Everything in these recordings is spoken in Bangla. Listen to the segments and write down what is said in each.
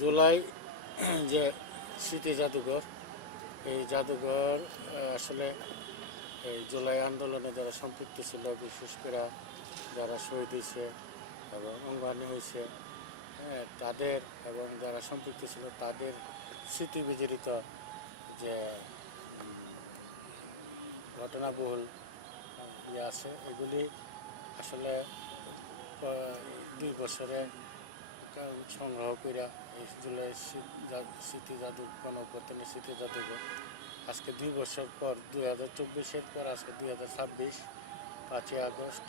জুলাই যে স্মৃতি জাদুঘর, এই জাদুঘর আসলে এই জুলাই আন্দোলনে যারা সম্পৃক্ত ছিল, বিশেষ করে যারা শহীদ হয়েছে এবং অঙ্গহানি হয়েছে, তাদের এবং যারা সম্পৃক্ত ছিল তাদের স্মৃতি বিজড়িত যে ঘটনাবহুল ইয়ে আছে, এগুলি আসলে 2 বছরে সংগ্রহ করে এই জুলাই স্মৃতি জাদু গণঅভ্যুত্থানের স্মৃতি জাদুঘর আজকে 2 বছর পর 2024-এর পর আজকে 2026 5ই আগস্ট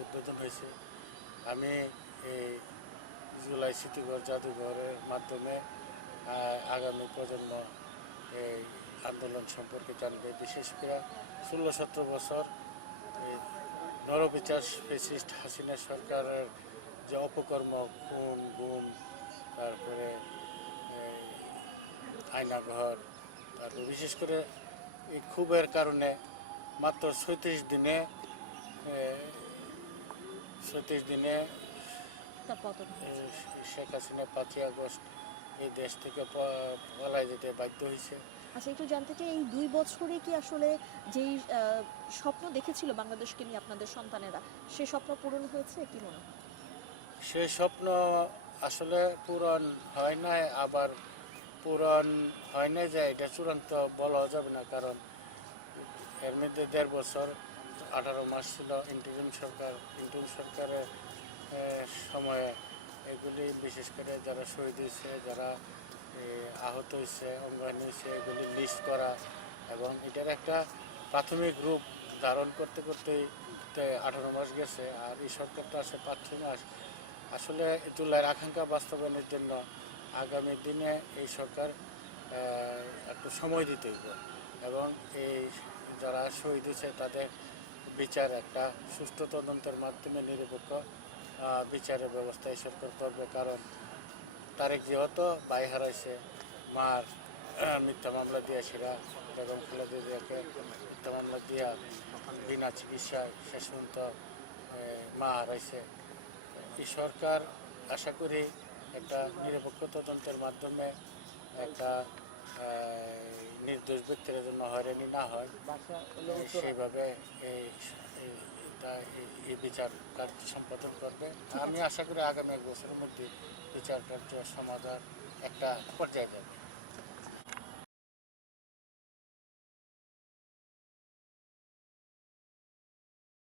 উদ্বোধন হয়েছে। আমি এই জুলাই স্মৃতিঘর জাদুঘরের মাধ্যমে আগামী প্রজন্ম এই আন্দোলন সম্পর্কে জানবে। বিশেষ করে 16-17 বছর এই নরবিচার ফেসিস্ট হাসিনা সরকারের যে অপকর্ম, খুন গুম, তারপরে আয়নাঘর, তারপরে বিশেষ করে এই ক্ষোভের কারণে মাত্র 37 দিনে শেখ হাসিনা 5ই আগস্ট এই দেশ থেকে পলায় যেতে বাধ্য হয়েছে। আচ্ছা, একটু জানতে চাই, এই 2 বছরে কি আসলে যেই স্বপ্ন দেখেছিল বাংলাদেশকে নিয়ে আপনাদের সন্তানেরা, সে স্বপ্ন পূরণ হয়েছে কি মনে হয়? সেই স্বপ্ন আসলে পূরণ হয় নাই, আবার পূরণ হয় না যে এটা চূড়ান্ত বলা যাবে না, কারণ এর মধ্যে 1.5 বছর 18 মাস ছিল ইন্টারিম সরকারের সময়ে এগুলি বিশেষ করে যারা শহীদ হয়েছে, যারা আহত হয়েছে, অঙ্গহানি হয়েছে, এগুলি লিস্ট করা এবং এটার একটা প্রাথমিক রূপ ধারণ করতে করতেই 18 মাস গেছে। আর এই সরকারটা আসে 5-6 মাস। আসলে জুলাইয়ের আকাঙ্ক্ষা বাস্তবায়নের জন্য আগামী দিনে এই সরকার একটু সময় দিতে হইব এবং এই যারা শহীদ হয়েছে তাদের বিচার একটা সুষ্ঠু তদন্তের মাধ্যমে নিরপেক্ষ বিচারের ব্যবস্থা এই সরকার করবে। কারণ তারেক যেহেতু ভাই হারাইছে, মার মিথ্যা মামলা দিয়া সেরা বেগম খালেদা জিয়াকে মিথ্যা মামলা দিয়া বিনা চিকিৎসায় শেষ পর্যন্ত মা হারাইছে। এই সরকার আশা করি একটা নিরপেক্ষ তদন্তের মাধ্যমে একটা নির্দোষ ব্যক্তির জন্য হয়রানি না হয় সেইভাবে এই বিচার কার্য সম্পাদন করবে। আমি আশা করি আগামী 1 বছরের মধ্যে বিচার কার্য সমাধান একটা পর্যায়ে যাবে।